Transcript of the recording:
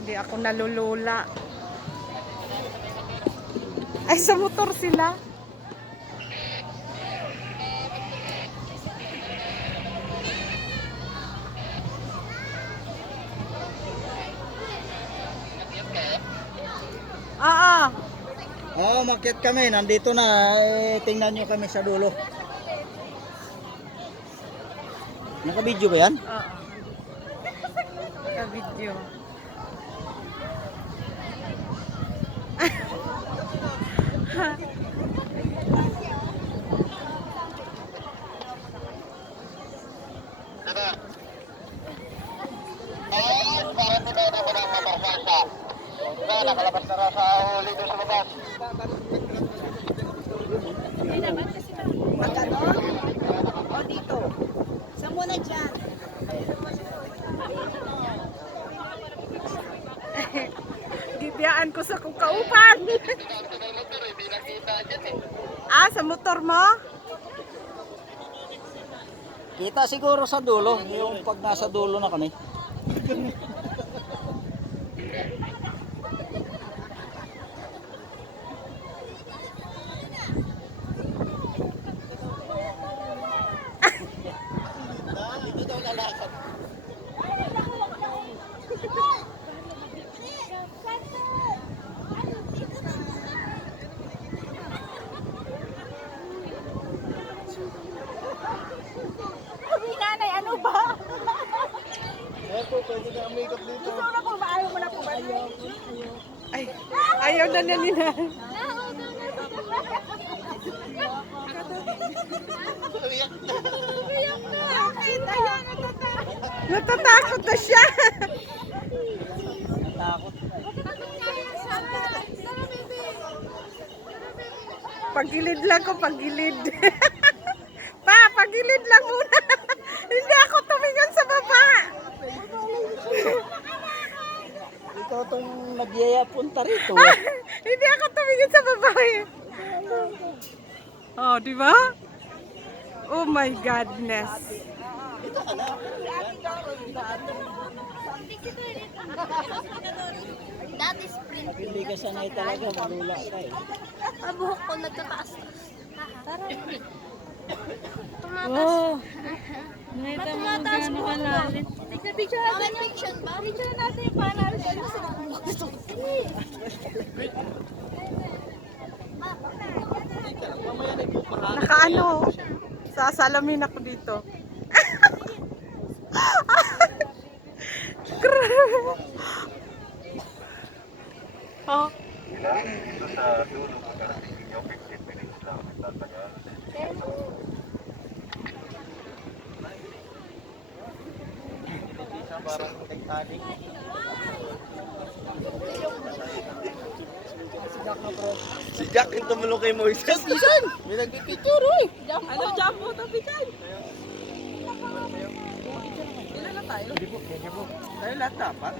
Hindi ako nalulula. Ay, sa motor sila. Oo. Oo, umakyat kami. Nandito na. Tingnan nyo kami sa dulo. Naka-video ba yan? Oo. Sa video. Nakalabas na sa huli doon sa labas. Magkano? O dito. Saan muna dyan? Gibiyaan ko sa kong kaupan. Sa motor mo? Kita siguro sa dulo. Yung pag nasa dulo na kami. Nanay, ano ba? Eto, pwede ka umikot dito. Gusto mo na po ba? Ayaw mo na po ba? Ay, ayaw na nila. Bakit? Ayaw na Natatakot na siya. Takot. Pagilid lang ko, pagilid. Pa, pagilid lang muna. Hindi ako tumingin sa baba. Ikaw itong nagyaya punta rito. Hindi ako tumingin sa baba eh. Oh, di ba? Oh my godness. That is print. Hindi ka sanay talaga, malula ka eh. Ang buhok ko nagtataas. Tara. Oh. Tumataas buhok ko. Tignan-picture natin yung fiction ba? Picture natin yung panalo. Nakaano? Sasalamin ako dito. Oh. Parang Titanic. Si Jack yung tumulong kay Moises. May nagpipicture eh. Ano jumbo to pitan? Ilan na tayo? Tayo lahat dapat.